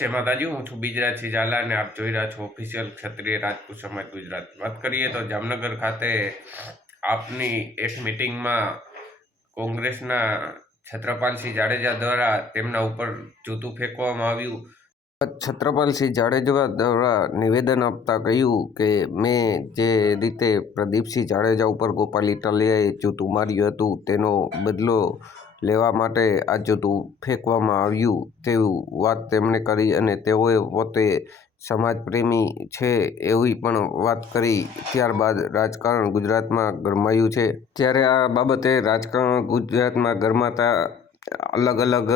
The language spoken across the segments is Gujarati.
જય માતાજી હું છું બીજરાજસિંહ ઝાલા અને આપ જોઈ રહ્યા છો ઓફિશિયલ ક્ષત્રિય રાજપૂત સમાજ ગુજરાત. વાત કરીએ તો જામનગર ખાતે આપની એક મિટિંગમાં કોંગ્રેસના છત્રપાલસિંહ જાડેજા દ્વારા તેમના ઉપર જૂતું ફેંકવામાં આવ્યું. છત્રપાલસિંહ જાડેજા દ્વારા નિવેદન આપતા કહ્યું કે મેં જે રીતે પ્રદીપસિંહ જાડેજા ઉપર ગોપાલ ઇટાલિયાએ જૂતું માર્યું હતું તેનો બદલો લેવા માટે આ જૂતું ફેંકવામાં આવ્યું તેવું વાત તેમણે કરી અને તેઓએ પોતે સમાજપ્રેમી છે એવી પણ વાત કરી. ત્યારબાદ રાજકારણ ગુજરાતમાં ગરમાયું છે. ત્યારે આ બાબતે રાજકારણ ગુજરાતમાં ગરમાતા અલગ અલગ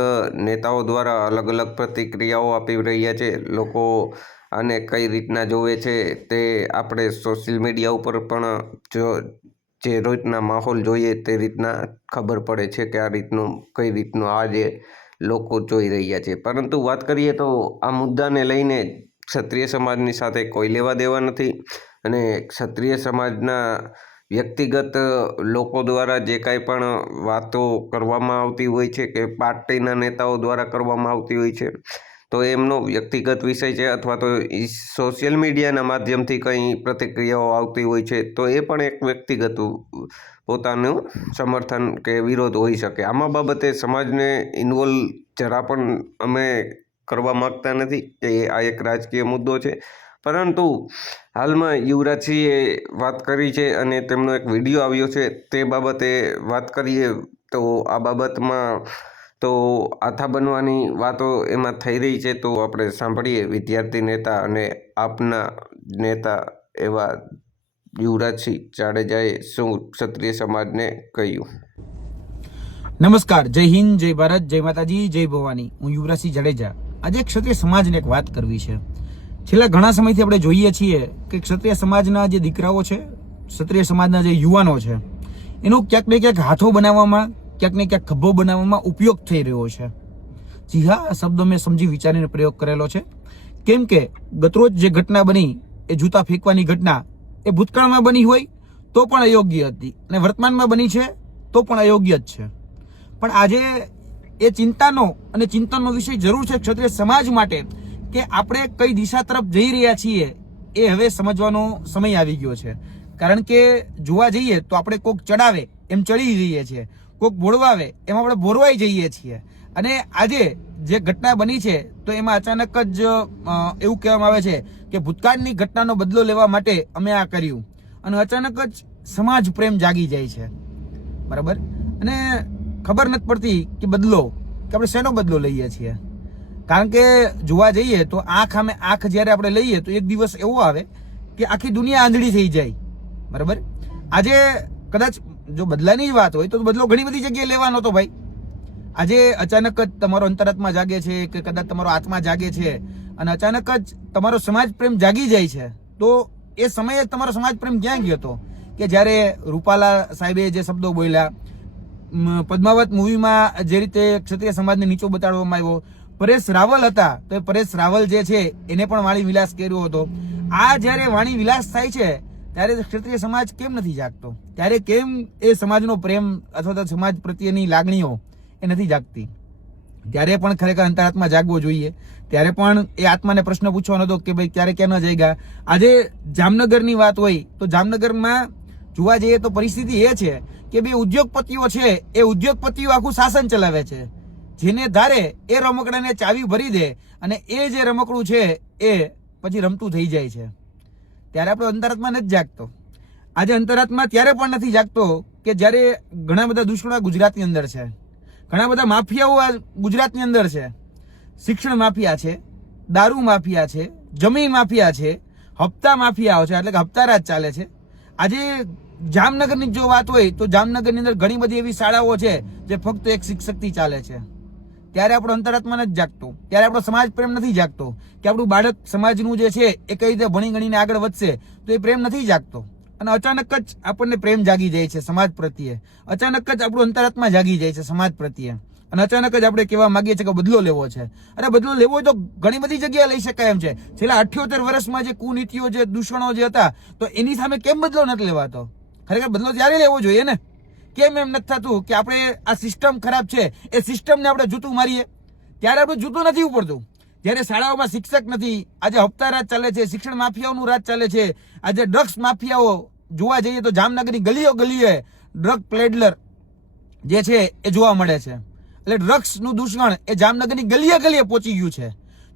નેતાઓ દ્વારા અલગ અલગ પ્રતિક્રિયાઓ આપી રહ્યા છે. લોકો આને કઈ રીતના જોવે છે તે આપણે સોશિયલ મીડિયા ઉપર પણ જો જે રીતના માહોલ જોઈએ તે રીતના ખબર પડે છે કે આ રીતનું, કઈ રીતનું આજે લોકો જોઈ રહ્યા છે. પરંતુ વાત કરીએ તો આ મુદ્દાને લઈને ક્ષત્રિય સમાજની સાથે કોઈ લેવા દેવા નથી અને ક્ષત્રિય સમાજના વ્યક્તિગત લોકો દ્વારા જે કાંઈ પણ વાતો કરવામાં આવતી હોય છે કે પાર્ટીના નેતાઓ દ્વારા કરવામાં આવતી હોય છે તો એમનો વ્યક્તિગત વિષય છે અથવા તો સોશિયલ મીડિયાના માધ્યમથી કંઈ પ્રતિક્રિયાઓ આવતી હોય છે, તો એ પણ એક વ્યક્તિગત પોતાનું સમર્થન કે વિરોધ હોઈ શકે. આમાં બાબતે સમાજને ઇન્વોલ્વ જરા પણ અમે કરવા માગતા નથી કે આ એક રાજકીય મુદ્દો છે. પરંતુ હાલમાં યુવરાજસિંહે વાત કરી છે અને તેમનો એક વીડિયો આવ્યો છે, તે બાબતે વાત કરીએ તો આ બાબતમાં તો આથા બનવાની વાતો એમાં થઈ રહી છે તો આપણે સાંભળીએ વિદ્યાર્થી નેતા અને આપના નેતા એવા યુવરાજસિંહ જાડેજાએ શું ક્ષત્રિય સમાજને કહ્યું? નમસ્કાર, જય હિન્દ, જય ભારત, જય માતાજી, જય ભવાની. હું યુવરાજસિંહ જાડેજા. આજે ક્ષત્રિય સમાજને એક વાત કરવી છે. છેલ્લા ઘણા સમયથી આપણે જોઈએ છીએ કે ક્ષત્રિય સમાજના જે દીકરાઓ છે, ક્ષત્રિય સમાજના જે યુવાનો છે, એનું ક્યાંક ને ક્યાંક હાથો બનાવવામાં ક્યાંક ને ક્યાંક ખભો બનાવવામાં ઉપયોગ થઈ રહ્યો છે. જી હા, આ શબ્દ મેં સમજી વિચારીને પ્રયોગ કરેલો છે. કેમ કે ગતરોજ જે ઘટના બની, એ જૂતા ફેંકવાની ઘટના, એ ભૂતકાળમાં બની હોય, તો પણ અયોગ્ય હતી. અને વર્તમાનમાં બની છે, તો પણ અયોગ્ય જ છે. પણ આજે એ ચિંતાનો અને ચિંતનનો વિષય જરૂર છે ક્ષત્રિય સમાજ માટે કે આપણે કઈ દિશા તરફ જઈ રહ્યા છીએ, એ હવે સમજવાનો સમય આવી ગયો છે. કારણ કે જોવા જઈએ તો આપણે કોક ચડાવે, એમ ચડી જઈએ છીએ. કોક બોળવાવે, એમાં આપણે બોરવાઈ જઈએ છીએ. અને આજે જે ઘટના બની છે, તો એમાં અચાનક જ એવું કહેવામાં આવે છે કે ભૂતકાળની ઘટનાનો બદલો લેવા માટે અમે આ કર્યું. અને અચાનક જ સમાજ પ્રેમ જાગી જાય છે. બરાબર? અને ખબર નથી પડતી કે બદલો, કે આપણે શેનો બદલો લઈએ છીએ. કારણ કે જોવા જઈએ તો આંખ અમે આંખ જ્યારે આપણે લઈએ તો એક દિવસ એવો આવે કે આખી દુનિયા આંધળી થઈ જાય. બરાબર? આજે કદાચ જો બદલાની જ વાત હોય તો બદલો ઘણી બધી જગ્યાએ લેવાનો તો ભાઈ. આજે અચાનક જ તમારો અંતરાત્મા જાગે છે કે કદાચ તમારો આત્મા જાગે છે અને અચાનક જ તમારો સમાજ પ્રેમ જાગી જાય છે. તો એ સમયે તમારો સમાજ પ્રેમ ક્યાં ગયો હતો કે જ્યારે રૂપાલા સાહેબે જે શબ્દો બોલ્યા પદ્માવત મૂવીમાં જે રીતે ક્ષત્રિય સમાજને નીચો બતાડવામાં આવ્યો, પરેશ રાવલ હતા, તો એ પરેશ રાવલ જે છે, એને પણ વાણી વિલાસ કર્યો હતો. આ જ્યારે વાણી વિલાસ થાય છે ત્યારે ક્ષત્રિય સમાજ કેમ નથી જાગતો? ત્યારે કેમ એ સમાજનો પ્રેમ અથવા તો સમાજ પ્રત્યેની લાગણીઓ એ નથી જાગતી? ત્યારે પણ ખરેખર અંતરાત્મા જાગવો જોઈએ. ત્યારે પણ એ આત્માને પ્રશ્ન પૂછવાનો હતો કે ભાઈ ક્યારે ક્યાં ન જાગ્યા? આજે જામનગરની વાત હોય તો જામનગરમાં જોવા જઈએ તો પરિસ્થિતિ એ છે કે બે ઉદ્યોગપતિઓ છે, એ ઉદ્યોગપતિઓ આખું શાસન ચલાવે છે. જેને ધારે એ રમકડાને ચાવી ભરી દે અને એ જે રમકડું છે, એ પછી રમતું થઈ જાય છે. ત્યારે આપણો અંતરાત્મા નથી જાગતો. આજે અંતરાત્મા ત્યારે પણ નથી જાગતો કે જ્યારે ઘણા બધા દુશ્મનો ગુજરાતની અંદર છે. ઘણા બધા માફિયાઓ આ ગુજરાતની અંદર છે. શિક્ષણ માફિયા છે, દારૂ માફિયા છે, જમીન માફિયા છે, હપ્તા માફિયાઓ છે, એટલે કે હપ્તા રાજ ચાલે છે. આજે જામનગરની જો વાત હોય તો જામનગરની અંદર ઘણી બધી એવી શાળાઓ છે જે ફક્ત એક શિક્ષકથી ચાલે છે. ત્યારે આપણો અંતરાત્મા નથી જાગતો. ત્યારે આપણો સમાજ પ્રેમ નથી જાગતો. કે આપણું બાળક સમાજનું જે છે, એ કઈ રીતે ભણી ગણીને આગળ વધશે, તો એ પ્રેમ નથી જાગતો. અને અચાનક જ આપણને પ્રેમ જાગી જાય છે સમાજ પ્રત્યે. અચાનક જ આપણું અંતરાત્મા જાગી જાય છે સમાજ પ્રત્યે. અને અચાનક જ આપણે કહેવા માંગીએ છીએ કે બદલો લેવો છે. અરે બદલો લેવો તો ઘણી બધી જગ્યાએ લઈ શકાય એમ છે. છેલ્લા અઠ્યોતેર વર્ષમાં જે કુનીતિઓ, જે દૂષણો જે હતા, તો એની સામે કેમ બદલો નથી લેવાતો? ખરેખર બદલો ત્યારે લેવો જોઈએ ને? કેમ એમ નથી થતું કે આપણે આ સિસ્ટમ ખરાબ છે? એ સિસ્ટમને આપણે જૂતું મારીએ. ત્યારે આપણે જૂતું નથી ઉપડતું. જ્યારે શાળાઓમાં શિક્ષક નથી, આજે હપ્તા રાજ ચાલે છે, શિક્ષણ માફિયાઓનું રાજ ચાલે છે, આજે ડ્રગ્સ માફિયાઓ જોવા જઈએ તો જામનગરની ગલીઓ ગલીએ ડ્રગ પ્લેડલર જે છે એ જોવા મળે છે. એટલે ડ્રગ્સનું દૂષણ એ જામનગરની ગલીએ ગલીએ પહોંચી ગયું છે.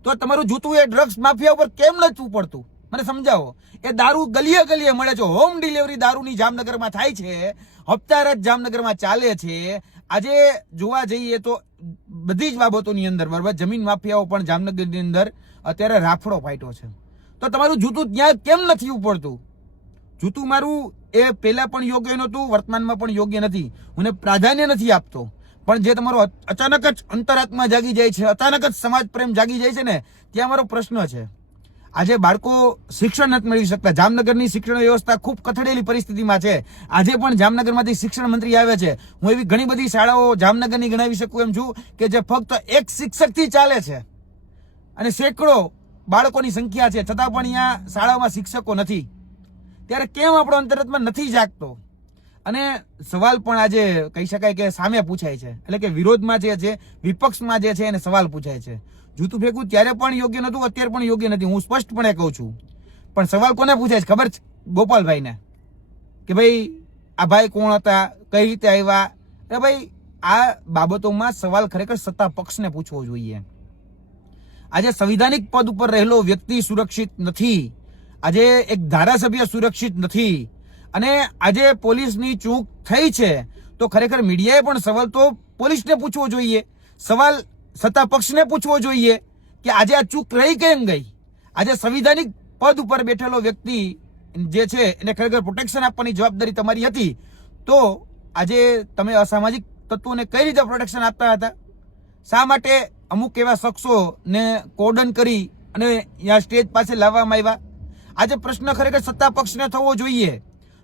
તો તમારું જૂતું એ ડ્રગ્સ માફિયા ઉપર કેમ નથી પડતું મને સમજાવો. એ દારૂ ગલીએ ગલીએ મળે છે. હોમ ડિલિવરી દારૂની જામનગરમાં થાય છે. હપ્તારત જામનગરમાં ચાલે છે. આજે જોવા જઈએ તો બધી જ બાબતોની અંદર, બરાબર, જમીન માફિયાઓ પણ જામનગરની અંદર અત્યારે રાફડો ફાટ્યો છે. તો તમારું જૂતું ત્યાં કેમ નથી ઉપડતું? જૂતું મારું એ પહેલાં પણ યોગ્ય નહોતું, વર્તમાનમાં પણ યોગ્ય નથી. હું પ્રાધાન્ય નથી આપતો. પણ જે તમારો અચાનક જ અંતરાત્મા જાગી જાય છે, અચાનક જ સમાજ પ્રેમ જાગી જાય છે ને, ત્યાં મારો પ્રશ્ન છે. આજે બાળકો શિક્ષણ નથી મેળવી શકતા. જામનગરની શિક્ષણ વ્યવસ્થા ખૂબ કથળેલી પરિસ્થિતિમાં છે. આજે પણ જામનગરમાંથી શિક્ષણ મંત્રી આવે છે. હું એવી ઘણી બધી શાળાઓ જામનગરની ગણાવી શકું એમ છું કે જે ફક્ત એક શિક્ષકથી ચાલે છે. અને સેંકડો બાળકોની સંખ્યા છે. છતાં પણ અહીંયા શાળામાં શિક્ષકો નથી. ત્યારે કેમ આપણો અંતરત્મા નથી જાગતો? અને સવાલ પણ આજે કહી શકાય કે સામે પૂછાય છે. એટલે કે વિરોધમાં જે છે, વિપક્ષમાં જે છે એને સવાલ પૂછાય છે. જૂતું ફેંકવું ત્યારે પણ યોગ્ય નહોતું, અત્યારે પણ યોગ્ય નથી. હું સ્પષ્ટપણે કહું છું. પણ સવાલ કોને પૂછાય છે? ખબર છે? ગોપાલભાઈને. કે ભાઈ, આ ભાઈ કોણ હતા? કઈ રીતે આવ્યા? એ ભાઈ, આ બાબતોમાં સવાલ ખરેખર સત્તા પક્ષને પૂછવો જોઈએ. આજે સંવિધાનિક પદ ઉપર રહેલો વ્યક્તિ સુરક્ષિત નથી. આજે એક ધારાસભ્ય સુરક્ષિત નથી. અને આજે પોલીસની ચૂક થઈ છે. તો ખરેખર મીડિયાએ પણ સવાલ તો પોલીસને પૂછવો જોઈએ. સવાલ સત્તા પક્ષને પૂછવો જોઈએ કે આજે આ ચૂક રહી કેમ ગઈ? આજે સંવિધાનિક પદ ઉપર બેઠેલો વ્યક્તિ જે છે, એને ખરેખર પ્રોટેક્શન આપવાની જવાબદારી તમારી હતી. તો આજે તમે અસામાજિક તત્વોને કઈ રીતે પ્રોટેક્શન આપતા હતા? શા માટે અમુક એવા શખ્સોને કોર્ડન કરી અને અહીંયા સ્ટેજ પાસે લાવવામાં આવ્યા? આજે પ્રશ્ન ખરેખર સત્તા પક્ષને થવો જોઈએ.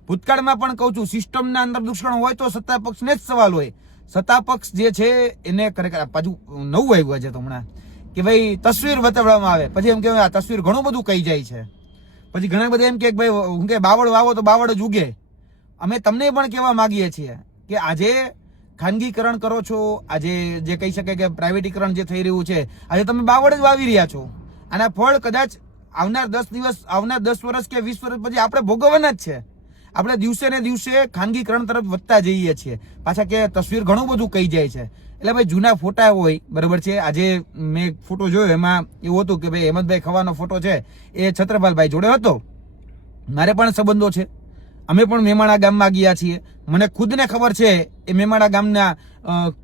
ભૂતકાળમાં પણ કહું છું, સિસ્ટમના અંદર દૂષણ હોય તો સત્તા પક્ષને જ સવાલ હોય. સત્તા પક્ષ જે છે, એને ખરેખર પાછું નવું આવ્યું છે તો હમણાં, કે ભાઈ તસવીર બતાવવામાં આવે. પછી એમ કે આ તસવીર ઘણું બધું કહી જાય છે. પછી ઘણા બધા એમ કે ભાઈ, હું કે બાવળ વાવો તો બાવળ જ ઉગે. અમે તમને પણ કહેવા માંગીએ છીએ કે આજે ખાનગીકરણ કરો છો. આજે જે કહી શકાય કે પ્રાઇવેટીકરણ જે થઈ રહ્યું છે, આજે તમે બાવળ જ વાવી રહ્યા છો. આના ફળ કદાચ આવનાર દસ દિવસ, આવનાર દસ વર્ષ કે વીસ વર્ષ પછી આપણે ભોગવવાના જ છે. આપણે દિવસે ને દિવસે ખાનગીકરણ તરફ વધતા જઈએ છીએ. પાછા કે તસવીર ઘણું બધું કહી જાય છે. એટલે ભાઈ, જૂના ફોટા હોય, બરાબર છે? આજે મેં એક ફોટો જોયો, એમાં એવું હતું કે ભાઈ, હેમંતભાઈ ખવાનો ફોટો છે, એ છત્રપાલભાઈ જોડે હતો. મારે પણ સંબંધો છે. અમે પણ મેમાણા ગામમાં ગયા છીએ. મને ખુદને ખબર છે એ મેમાણા ગામના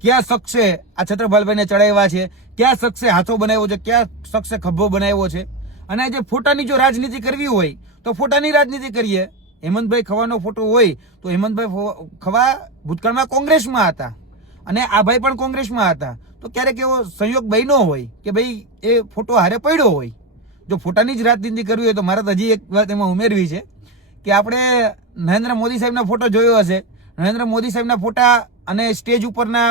કયા શખ્સે આ છત્રપાલભાઈને ચડાવ્યા છે, કયા શખ્સે હાથો બનાવ્યો છે, કયા શખ્સે ખભો બનાવ્યો છે. અને જે ફોટાની જો રાજનીતિ કરવી હોય, તો ફોટાની રાજનીતિ કરીએ. હેમંતભાઈ ખવાનો ફોટો હોય તો હેમંતભાઈ ખવા ભૂતકાળમાં કોંગ્રેસમાં હતા. અને આ ભાઈ પણ કોંગ્રેસમાં હતા. તો ક્યારેક એવો સંયોગ બન્યો હોય કે ભાઈ એ ફોટો હારે પડ્યો હોય. જો ફોટાની જ રાજનીતિ કરવી હોય તો મારે તો હજી એક વાત એમાં ઉમેરવી છે કે આપણે નરેન્દ્ર મોદી સાહેબના ફોટો જોયો હશે. નરેન્દ્ર મોદી સાહેબના ફોટા અને સ્ટેજ ઉપરના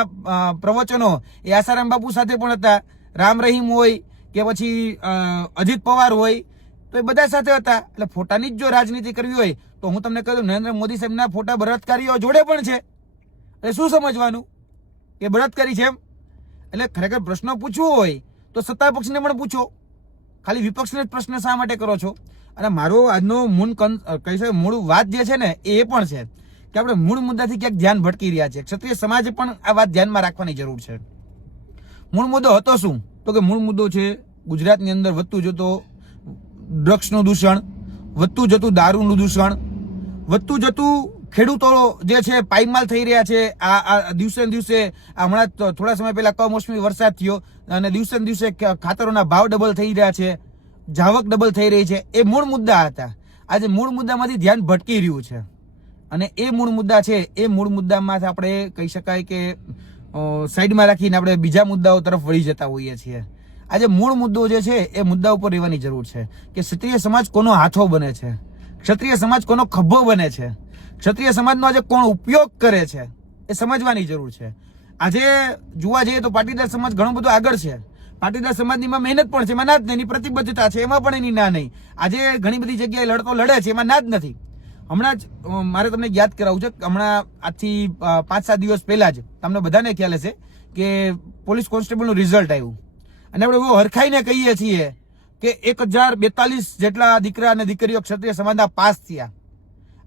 પ્રવચનો એ આસારામ બાપુ સાથે પણ હતા. રામ રહીમ હોય કે પછી અજિત પવાર હોય તો એ બધા સાથે હતા. એટલે ફોટાની જ જો રાજનીતિ કરવી હોય તો હું તમને કહ્યું નરેન્દ્ર મોદી સાહેબના ફોટા બળાત્કારીઓ જોડે પણ છે. એટલે શું સમજવાનું? કે બળાત્કારી છે એમ? એટલે ખરેખર પ્રશ્ન પૂછવો હોય તો સત્તા પક્ષને પણ પૂછો. ખાલી વિપક્ષને જ પ્રશ્ન શા માટે કરો છો? અને મારો આજનો મૂળ કહી શકાય, મૂળ વાત જે છે ને, એ પણ છે કે આપણે મૂળ મુદ્દાથી ક્યાંક ધ્યાન ભટકી રહ્યા છે ક્ષત્રિય સમાજે પણ આ વાત ધ્યાનમાં રાખવાની જરૂર છે. મૂળ મુદ્દો હતો શું? તો કે મૂળ મુદ્દો છે, ગુજરાતની અંદર વધતું જતો ડ્રગ્સનું દૂષણ, વધતું જતું દારૂનું દૂષણ વધતું જતું ખેડૂતો જે છે, પાયમાલ થઈ રહ્યા છે. આ દિવસે દિવસે હમણાં થોડા સમય પહેલા કમોસમી વરસાદ થયો અને દિવસે દિવસે ખાતરોના ભાવ ડબલ થઈ રહ્યા છે. જાવક ડબલ થઈ રહી છે. એ મૂળ મુદ્દા હતા. આજે મૂળ મુદ્દામાંથી ધ્યાન ભટકી રહ્યું છે. અને એ મૂળ મુદ્દા છે, એ મૂળ મુદ્દામાં આપણે કહી શકાય કે સાઈડમાં રાખીને આપણે બીજા મુદ્દાઓ તરફ વળી જતા હોઈએ છીએ. આજે મૂળ મુદ્દો જે છે, એ મુદ્દા ઉપર રહેવાની જરૂર છે કે ક્ષત્રિય સમાજ કોનો હાથો બને છે? ક્ષત્રિય સમાજ કોનો ખભો બને છે? ક્ષત્રિય સમાજનો આજે કોણ ઉપયોગ કરે છે? એ સમજવાની જરૂર છે. આજે જોવા જઈએ તો પાટીદાર સમાજ ઘણો બધો આગળ છે. પાટીદાર સમાજની મહેનત પણ છે, એમાં ના જ નહીં, એની પ્રતિબદ્ધતા છે, એમાં પણ એની ના નહીં. આજે ઘણી બધી જગ્યાએ લડતો લડે છે, એમાં ના જ નથી. હમણાં જ મારે તમને યાદ કરાવવું છે હમણાં આજથી પાંચ સાત દિવસ પહેલા જ તમને બધાને ખ્યાલ હશે કે પોલીસ કોન્સ્ટેબલનું રિઝલ્ટ આવ્યું. અને આપણે એવું હરખાઈને કહીએ છીએ કે એક હજાર બેતાલીસ જેટલા દીકરા અને દીકરીઓ ક્ષત્રિય સમાજના પાસ થયા.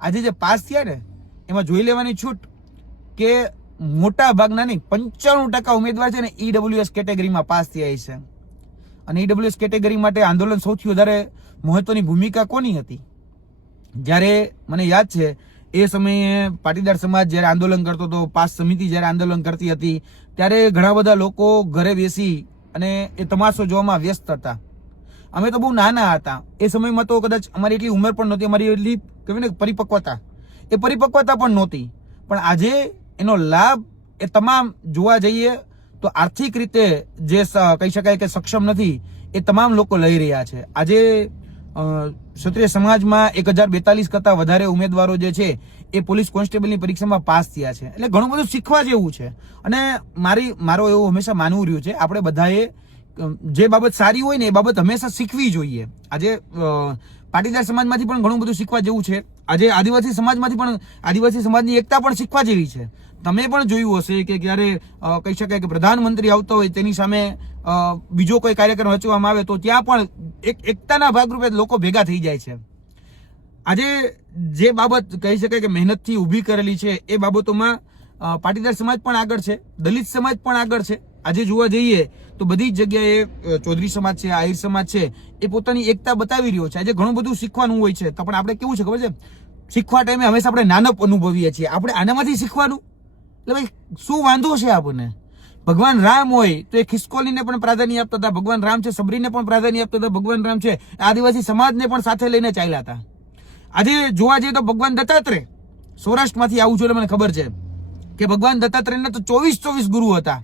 આજે જે પાસ થયા ને, એમાં જોઈ લેવાની છૂટ કે મોટા ભાગના નહીં, પંચાણું ટકા ઉમેદવાર છે ને ઈડબ્લ્યુએસ કેટેગરીમાં પાસ થયા છે. અને ઈડબ્લ્યુએસ કેટેગરી માટે આંદોલન સૌથી વધારે મહત્વની ભૂમિકા કોની હતી? જ્યારે મને યાદ છે, એ સમયે પાટીદાર સમાજ જ્યારે આંદોલન કરતો હતો, પાસ સમિતિ જ્યારે આંદોલન કરતી હતી, ત્યારે ઘણા બધા લોકો ઘરે બેસી અને એ તમાશો જોવામાં વ્યસ્ત હતા. અમે તો બહુ નાના હતા. એ સમયમાં તો કદાચ અમારી એટલી ઉંમર પણ નહોતી, અમારી એટલી કહેવાય ને પરિપક્વતા. એ પરિપક્વતા પણ નહોતી. પણ આજે એનો લાભ એ તમામ જોવા જઈએ તો આર્થિક રીતે જે કહી શકાય કે સક્ષમ નથી, એ તમામ લોકો લઈ રહ્યા છે. આજે ક્ષત્રિય સમાજમાં એક હજાર બેતાલીસ કરતાં વધારે ઉમેદવારો જે છે, એ પોલીસ કોન્સ્ટેબલની પરીક્ષામાં પાસ થયા છે. એટલે ઘણું બધું શીખવા જેવું છે. અને મારી, મારો એવું હંમેશા માનવું રહ્યું છે. આપણે બધાએ જે બાબત સારી હોય ને એ બાબત હંમેશા શીખવી જોઈએ. આજે પાટીદાર સમાજમાંથી પણ ઘણું બધું શીખવા જેવું છે. આજે આદિવાસી સમાજમાંથી પણ, આદિવાસી સમાજની એકતા પણ શીખવા જેવી છે. તમે પણ જોયું હશે કે ક્યારે કહી શકાય કે પ્રધાનમંત્રી આવતો હોય તેની સામે બીજો કોઈ કાર્યક્રમ રચવામાં આવે તો ત્યાં પણ એક એકતાના ભાગરૂપે લોકો ભેગા થઈ જાય છે. આજે જે બાબત કહી શકાય કે મહેનતથી ઊભી કરેલી છે એ બાબતોમાં પાટીદાર સમાજ પણ આગળ છે, દલિત સમાજ પણ આગળ છે. આજે જોવા જઈએ તો બધી જ જગ્યાએ ચૌધરી સમાજ છે, આહિર સમાજ છે, એ પોતાની એકતા બતાવી રહ્યો છે. આજે ઘણું બધું શીખવાનું હોય છે. તો પણ આપણે કેવું છે ખબર છે? શીખવા ટાઈમે હંમેશા આપણે નાનપ અનુભવીએ છીએ. આપણે આનામાંથી શીખવાનું? એટલે ભાઈ, શું વાંધો છે આપણને? ભગવાન રામ હોય તો એ ખિસકોલીને પણ પ્રાધાન્ય આપતા હતા. ભગવાન રામ છે, સબરીને પણ પ્રાધાન્ય આપતા હતા. ભગવાન રામ છે આદિવાસી સમાજને પણ સાથે લઈને ચાલ્યા હતા. આજે જોવા જઈએ તો ભગવાન દત્તાત્રેય સૌરાષ્ટ્રમાંથી આવું છું એટલે મને ખબર છે કે ભગવાન દત્તાત્રેયના તો ચોવીસ ચોવીસ ગુરુ હતા.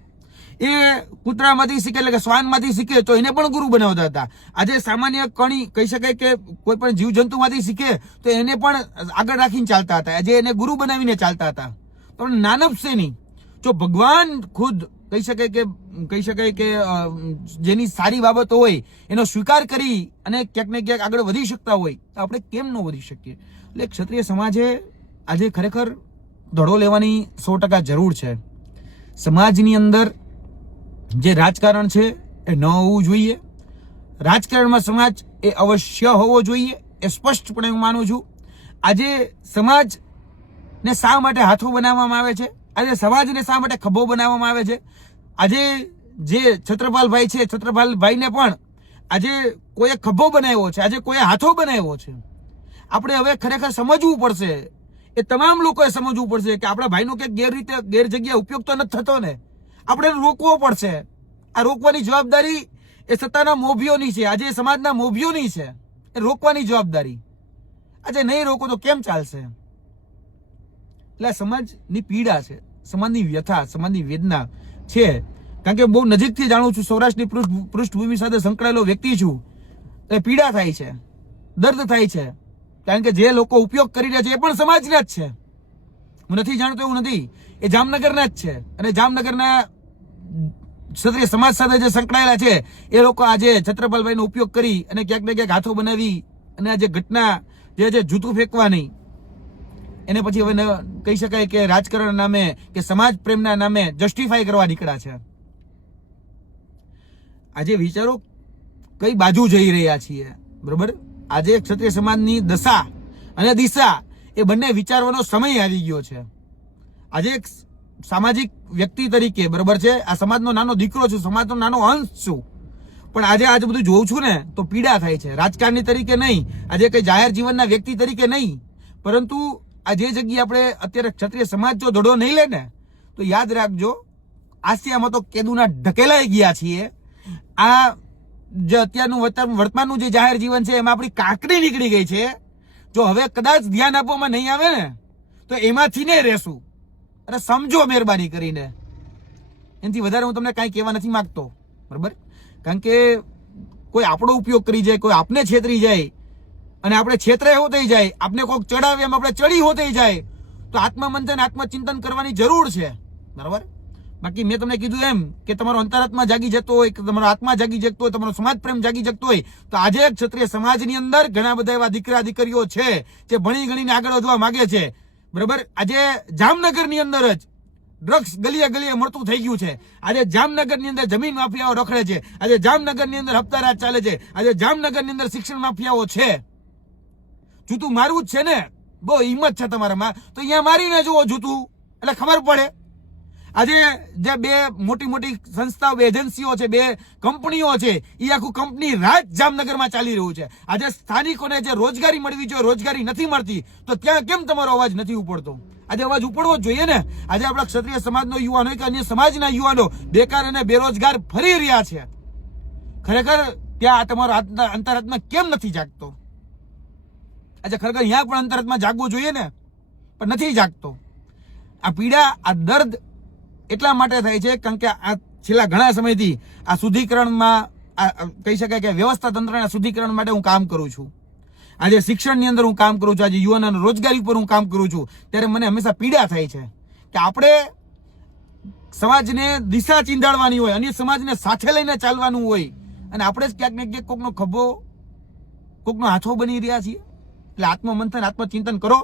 એ કૂતરામાંથી શીખે એટલે કે શ્વાનમાંથી શીખે તો એને પણ ગુરુ બનાવતા હતા. આજે સામાન્ય કણી કહી શકાય કે કોઈ પણ જીવજંતુમાંથી શીખે તો એને પણ આગળ રાખીને ચાલતા હતા. આજે એને ગુરુ બનાવીને ચાલતા હતા. પણ નાનપશે નહીં. જો ભગવાન ખુદ કહી શકાય કે, કહી શકાય કે જેની સારી બાબતો હોય, એનો સ્વીકાર કરી અને ક્યાંક ને ક્યાંક આગળ વધી શકતા હોય, તો આપણે કેમ ન વધી શકીએ? એટલે ક્ષત્રિય સમાજે આજે ખરેખર ધડો લેવાની સો ટકા જરૂર છે. સમાજની અંદર જે રાજકારણ છે એ ન હોવું જોઈએ. રાજકારણમાં સમાજ એ અવશ્ય હોવો જોઈએ, એ સ્પષ્ટપણે હું માનું છું. આજે સમાજને શા માટે હાથો બનાવવામાં આવે છે? આજે સમાજને શા માટે ખભો બનાવવામાં આવે છે? આજે જે છત્રપાલભાઈ છે, છત્રપાલભાઈને પણ આજે કોઈએ ખભો બનાવ્યો છે, આજે કોઈએ હાથો બનાવ્યો છે. આપણે હવે ખરેખર સમજવું પડશે. એ તમામ લોકોએ સમજવું પડશે કે આપણા ભાઈનો રીતે ગેર જગ્યાએ ઉપયોગ તો નથી થતો ને. આપણે રોકવો પડશે. આ રોકવાની જવાબદારી એ સત્તાના મોભીઓની છે. આજે સમાજના મોભીઓની છે. એ રોકવાની જવાબદારી. આજે નહીં રોકો તો કેમ ચાલશે? એટલે સમાજની પીડા છે. સમાજની વ્યથા, સમાજની વેદના છે. કારણ કે બહુ નજીકથી જાણું છું, સૌરાષ્ટ્રની પૃષ્ઠ- પૃષ્ઠભૂમિ સાથે સંકળાયેલો વ્યક્તિ છું. એટલે પીડા થાય છે. દર્દ થાય છે. કારણ કે જે લોકો ઉપયોગ કરી રહ્યા છે એ પણ સમાજના જ છે. હું નથી જાણતો એવું નથી. એ જામનગરના જ છે. અને જામનગરના ક્ષત્રિય સમાજ સાથે જે સંકળાયેલા છે, એ લોકો આજે છત્રપાલભાઈનો ઉપયોગ કરી અને ક્યાંક ને ક્યાંક હાથો બનાવી અને આ જે ઘટના, જે છે જૂતું ફેંકવાની, એને પછી હવે કહી શકાય કે રાજકારણ નામે કે સમાજ પ્રેમના નામે જસ્ટિફાઈ કરવા નીકળ્યા છે. આજે વિચારો કઈ બાજુ જઈ રહ્યા છીએ, બરોબર? આજે ક્ષત્રિય સમાજની દશા અને દિશા એ બંને વિચારવાનો સમય આવી ગયો છે. આજે સામાજિક વ્યક્તિ તરીકે, બરોબર છે? આ સમાજનો નાનો દીકરો છું, સમાજનો નાનો અંશ છું. પણ આજે આજે બધું જોઉં છું ને, તો પીડા થાય છે. રાજકારણી તરીકે નહીં, આજે કઈ જાહેર જીવનના વ્યક્તિ તરીકે નહીં. પરંતુ આ જે જગ્યાએ આપણે અત્યારે ક્ષત્રિય સમાજ જો ધડો નહીં લે ને, તો યાદ રાખજો, આસિયામાં તો કેદુના ઢકેલાઈ ગયા છીએ. આ જે અત્યારનું વર્તન, વર્તમાનનું જે જાહેર જીવન છે, એમાં આપણી કાંકરી નીકળી ગઈ છે. જો હવે કદાચ ધ્યાન આપવામાં નહીં આવે ને, તો એમાંથી ને રહેશું. અને સમજો મહેરબાની કરીને. એનાથી વધારે હું તમને કાંઈ કહેવા નથી માંગતો. બરાબર? કારણ કે કોઈ આપણો ઉપયોગ કરી જાય, કોઈ આપને છેતરી જાય, અને આપણે છેતરે હો થઈ જાય, આપને કોઈક ચડાવે, એમ આપણે ચડી હો થઈ જાય, તો આત્મમંથન, આત્મચિંતન કરવાની જરૂર છે. બરાબર? બાકી મેં તમને કીધું એમ કે તમારો અંતરાત્મા જાગી જતો હોય, કે તમારો આત્મા જાગી જતો હોય, તમારો સમાજ પ્રેમ જાગી જતો હોય, તો આજે ક્ષત્રિય સમાજની અંદર ઘણા બધા એવા દીકરા, દીકરીઓ છે, જે ભણી ગણીને આગળ વધવા માગે છે. બરાબર? આજે જામનગરની અંદર જ ડ્રગ્સ ગલીએ ગલીએ મળતું થઈ ગયું છે. આજે જામનગરની અંદર જમીન માફિયાઓ રખડે છે. આજે જામનગરની અંદર હપ્તા રાજ ચાલે છે. આજે જામનગરની અંદર શિક્ષણ માફિયાઓ છે. જૂતું મારવું જ છે ને? બહુ હિંમત છે તમારામાં. તો અહીંયા મારીને જુઓ જૂતું. એટલે ખબર પડે. આજે જે બે મોટી મોટી સંસ્થાઓ, બે એજન્સીઓ છે, બે કંપનીઓ છે એ આખું કંપની રાજ જામનગરમાં ચાલી રહ્યું છે. આજે સ્થાનિકોને જે રોજગારી મળવી જોઈએ, રોજગારી નથી મળતી, તો ત્યાં કેમ તમારો અવાજ નથી ઉપડતો? આજે અવાજ ઉપડવો જ જોઈએ ને? આજે આપણા ક્ષત્રિય સમાજનો યુવાનો કે અન્ય સમાજના યુવાનો બેકાર અને બેરોજગાર ફરી રહ્યા છે. ખરેખર ત્યાં તમારો અંતરાત્મા કેમ નથી જાગતો? આજે ખરેખર અહીંયા પણ અંતરાત્મા જાગવું જોઈએ ને? પણ નથી જાગતો. આ પીડા, આ દર્દ એટલા માટે થાય છે, કારણ કે આ છેલ્લા ઘણા સમયથી આ શુદ્ધિકરણમાં કહી શકાય કે વ્યવસ્થા તંત્રના શુદ્ધિકરણ માટે હું કામ કરું છું. આજે શિક્ષણની અંદર હું કામ કરું છું, આજે યુવાનોની રોજગારી પર હું કામ કરું છું, ત્યારે મને હંમેશા પીડા થાય છે કે આપણે સમાજને દિશા ચીંધાડવાની હોય, અન્ય સમાજને સાથે લઈને ચાલવાનું હોય, અને આપણે જ ક્યાંક ને ક્યાંક કોકનો ખભો, કોકનો હાથો બની રહ્યા છીએ. એટલે આત્મમંથન, આત્મચિંતન કરો.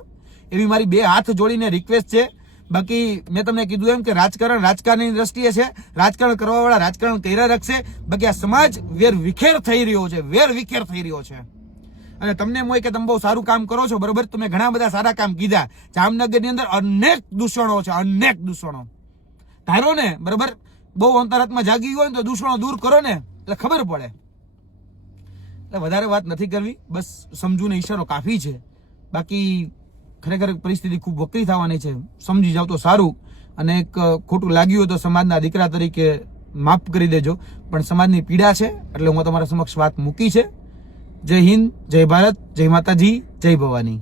એવી મારી બે હાથ જોડીને રિક્વેસ્ટ છે. બાકી મેં તમને કીધું એમ કે રાજકારણ રાજકારણની દ્રષ્ટિએ છે, રાજકારણ કરવાવાળા રાજકારણ કર્યા રાખશે. બાકી આ સમાજ વેર વિખેર થઈ રહ્યો છે વેર વિખેર થઈ રહ્યો છે. અને તમને એમ હોય કે તમે બહુ સારું કામ કરો છો, બરોબર? તમે ઘણા બધા સારા કામ કીધા. જામનગરની અંદર અનેક દૂષણો છે, અનેક દૂષણો. ધારો ને, બરોબર? બહુ અંતરાત્મા જાગી હોય ને તો દૂષણો દૂર કરો ને, એટલે ખબર પડે. એટલે વધારે વાત નથી કરવી, બસ સમજુ ને ઈશારો કાફી છે. બાકી ખરેખર પરિસ્થિતિ ખૂબ વકરી થવાની છે. સમજી જાવ તો સારું. અને એક ખોટું લાગ્યું હોય તો સમાજના દીકરા તરીકે માફ કરી દેજો. પણ સમાજની પીડા છે, એટલે હું તમારા સમક્ષ વાત મૂકી છે. જય હિન્દ, જય ભારત, જય માતાજી, જય ભવાની.